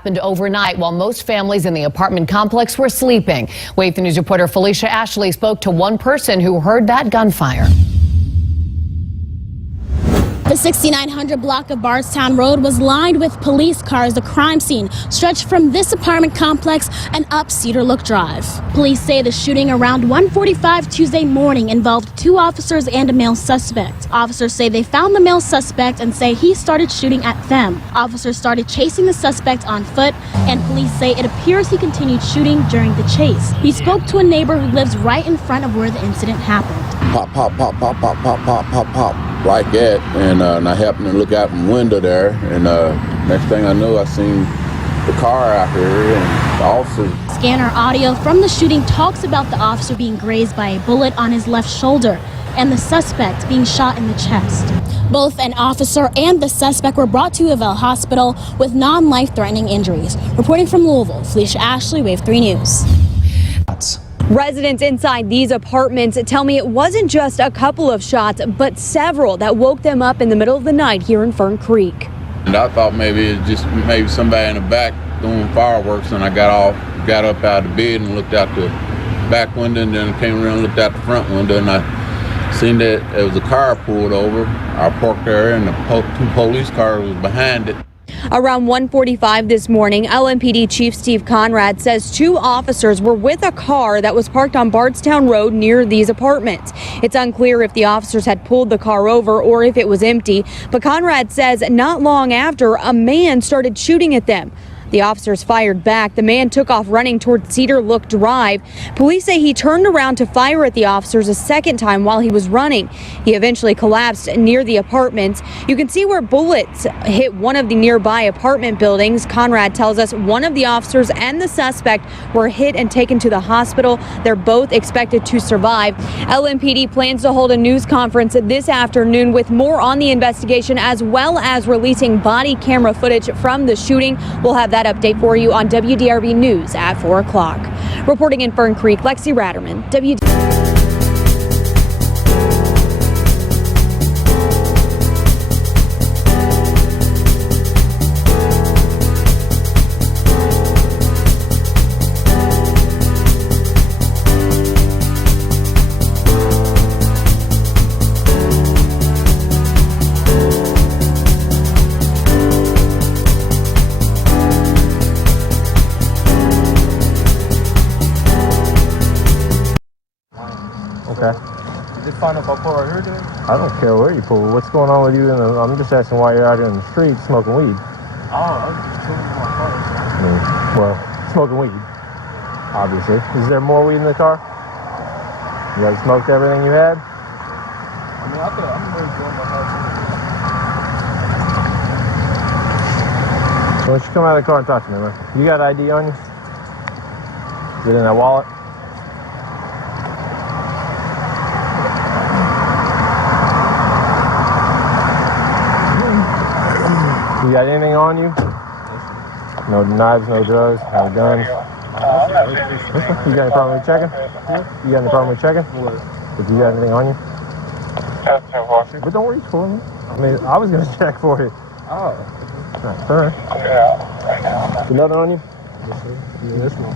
happened overnight while most families in the apartment complex were sleeping. Wave News reporter Felicia Ashley spoke to one person who heard that gunfire. The 6900 block of Bardstown Road was lined with police cars. The crime scene stretched from this apartment complex and up Cedar Look Drive. Police say the shooting around 1:45 Tuesday morning involved 2 officers and a male suspect. Officers say they found the male suspect and say he started shooting at them. Officers started chasing the suspect on foot, and police say it appears he continued shooting during the chase. We spoke to a neighbor who lives right in front of where the incident happened. Pop, pop, pop, pop, pop, pop, pop, pop, pop, like that, and I happened to look out the window there, and next thing I knew, I seen the car out here and the officers. Scanner audio from the shooting talks about the officer being grazed by a bullet on his left shoulder and the suspect being shot in the chest. Both an officer and the suspect were brought to Yavell Hospital with non-life-threatening injuries. Reporting from Louisville, Felicia Ashley, Wave 3 News. Residents inside these apartments tell me it wasn't just a couple of shots, but several that woke them up in the middle of the night here in Fern Creek. And I thought maybe it's just somebody in the back doing fireworks, and I got up out of bed and looked out the back window, and then came around and looked out the front window, and I seen that there was a car pulled over. I parked there, and the 2 police cars was behind it. Around 1:45 this morning, LMPD Chief Steve Conrad says 2 officers were with a car that was parked on Bardstown Road near these apartments. It's unclear if the officers had pulled the car over or if it was empty, but Conrad says not long after, a man started shooting at them. The officers fired back. The man took off running toward Cedar Look Drive. Police say he turned around to fire at the officers a second time while he was running. He eventually collapsed near the apartments. You can see where bullets hit one of the nearby apartment buildings. Conrad tells us one of the officers and the suspect were hit and taken to the hospital. They're both expected to survive. LMPD plans to hold a news conference this afternoon with more on the investigation, as well as releasing body camera footage from the shooting. We'll have that update for you on WDRB News at 4 o'clock. Reporting in Fern Creek, Lexi Ratterman, Okay. Is it fine if I pull right here then? I don't care where you pull. What's going on with you? I'm just asking why you're out here in the street smoking weed. Oh, I'm just chilling in my car. Well, smoking weed, obviously. Is there more weed in the car? You guys smoked everything you had? I mean, I'm ready to go in my house. Why don't you come out of the car and talk to me, man? You got ID on you? Is it in that wallet? You got anything on you? No knives, no drugs, no guns? You got any problem with checking? You got any problem with checking? If you got anything on you? But don't reach for me. I mean, I was going to check for you. Oh. All right. You nothing on you? Yes, sir. Yeah, that's my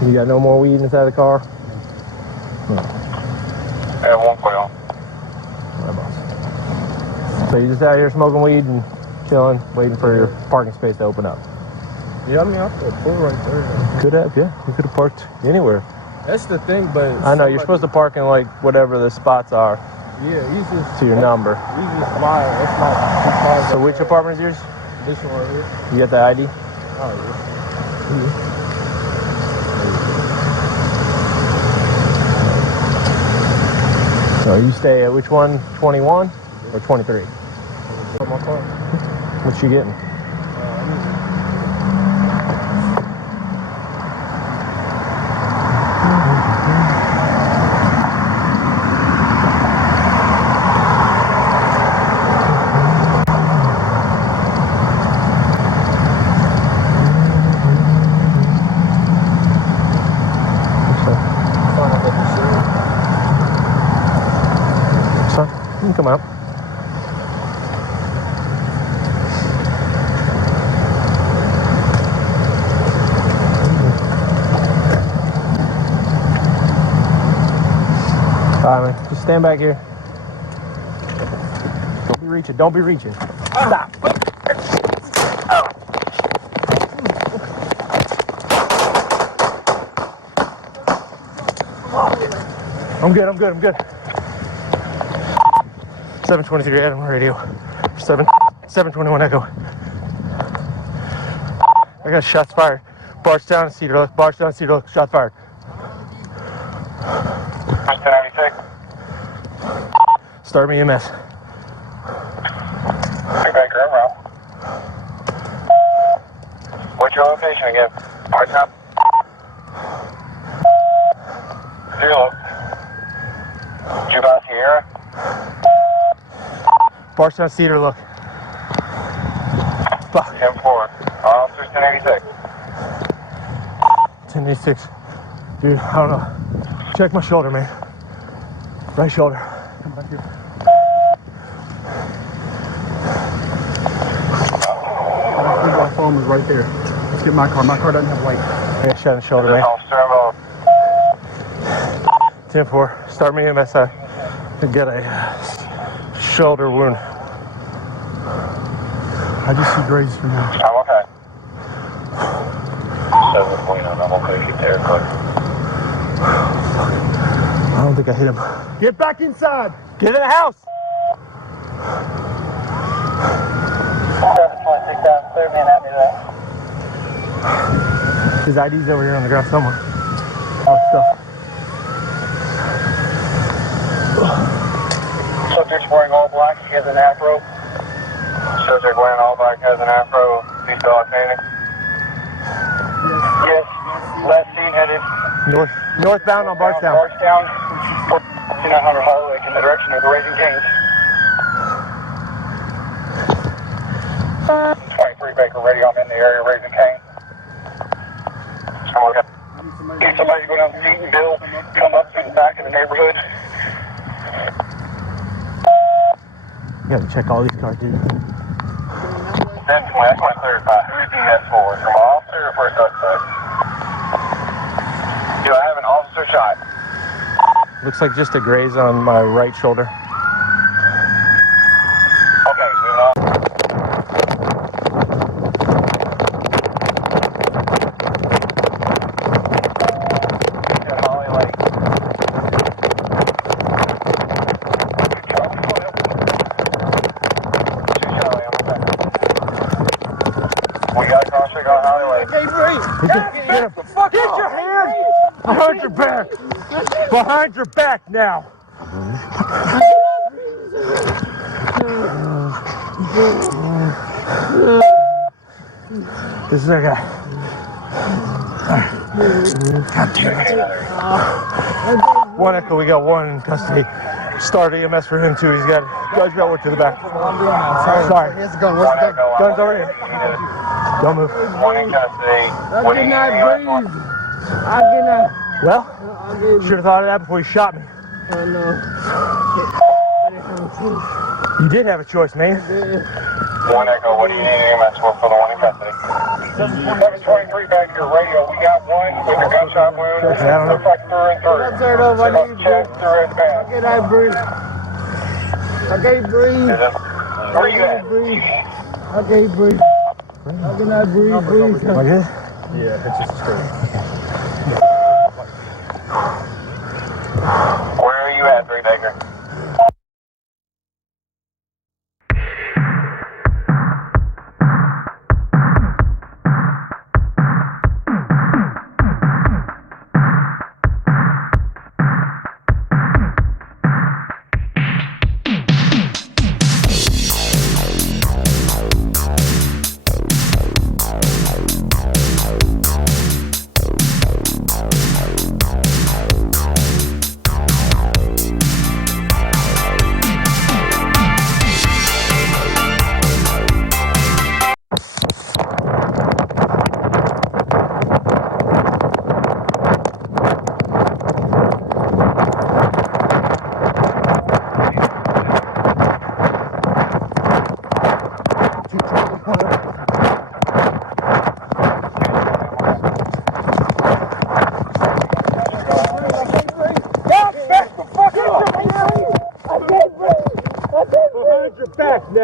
phone. You got no more weed inside the car? At 1 point. So you're just out here smoking weed and chilling, waiting for your parking space to open up? Yeah, I mean, I could pull right there. Could have, yeah. You could have parked anywhere. That's the thing, but... I know, you're supposed to park in, like, whatever the spots are. Yeah, he's just... To your number. He's just my... That's my... So which apartment is yours? This one right here. You got the ID? Oh, yeah. So you stay at which one? 21 or 23? My car. What you getting? You can come out. All right, man. Just stand back here. Don't be reaching. Don't be reaching. Stop. I'm good. I'm good. I'm good. 723 Adam radio. 721 Echo. I got shots fired. Bardstown, Cedar Look. Bardstown, Cedar Look. Shots fired. 1096. Start me EMS. Hey, Baker, I'm out. What's your location again? Bardstown. Cedar Look. Jubilee Sierra. Bardstown, Cedar Look. 10-4. Officers 1086. 1086. Dude, I don't know. Check my shoulder, man. Right shoulder. Come back here. My phone was right there. Let's get my car. My car doesn't have light. I got shot in the shoulder, man. Officer involved. 10-4. Start me EMS. I got a shoulder wound. I just see grazes from now. I'm okay. 7-4, I'm okay. Keep the air clear. I don't think I hit him. Get back inside. Get in the house! 726 down, clear me and at me that. His ID's over here on the ground somewhere. Oh, stuff. Subject's wearing all black, he has an afro. Subject wearing all black has an afro. He's still outstanding. Yes. Last seen headed Northbound on Bardstown. Bardstown. 900 hallway in the direction of the Raising Cane's. 23 Baker radio. I'm in the area of Raising Cane. Okay. Get somebody to go down Seatonville, come up through the back of the neighborhood. You gotta check all these cars, dude. 10-20, I just want to clarify. Who is he head for? From an officer or for a suspect? Do I have an officer shot? Looks like just a graze on my right shoulder. Okay, moving on. Holly Lake. We got a cross check on Holly Lake. Get your hands behind your back. Behind your back now. This is our guy. God damn it. One Echo, we got one in custody. Start EMS for him too. He's got one to the back. Sorry. Here's the gun. Where's the gun? Gun's over here. Don't move. One in custody. I cannot breathe. I cannot. Well, should have thought of that before you shot me. Oh no. You did have a choice, man. One Echo, what do you need EMS for the one in custody? 723 back here, radio. We got one with a gunshot wound. Okay, I don't know. Looks like through and through. Turn off. I need to Chest through his back. Can I breathe? I can't breathe. Where you at? I can't breathe. How can I breathe? Breathe. Like this? Yeah, it's just straight. Where are you at, 3 Baker?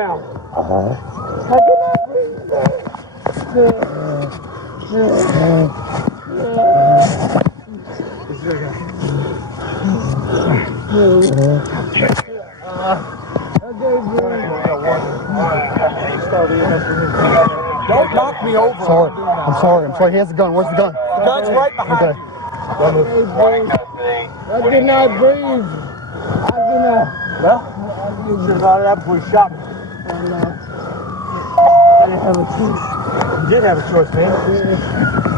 now. Don't knock me over. Sorry. I'm sorry. He has a gun. Where's the gun? The gun's right behind you. I did not breathe. I did not. Well, you should have that boy shot me. I didn't have a choice. You did have a choice, man.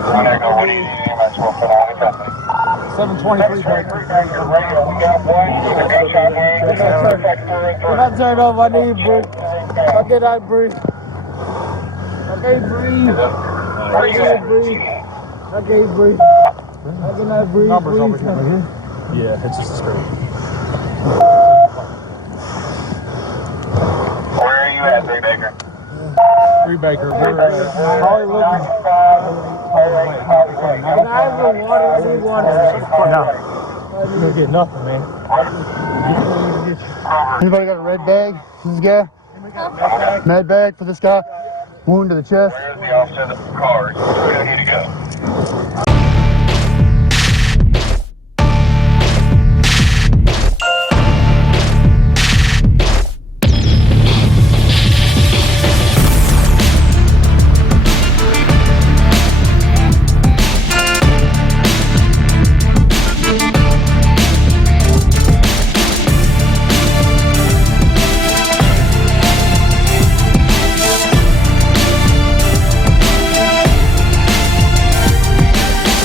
1 Echo, what do you need maximum for the one company? 723 back. Back your radio, we got one with a gunshot wound. When I turned off, I didn't breathe. I did not breathe. I can't breathe. I can't breathe. I can't breathe. I cannot breathe. Numbers over Breathe. here. Yeah, it's just a screen. Where are you at, 3 Baker? 3 Baker. We're probably looking. Can I have some water? I need water. No. You're gonna get nothing, man. Anybody got a red bag? This guy? Med bag for this guy? Wound to the chest? Where's the officer in the car? Where do you need to go?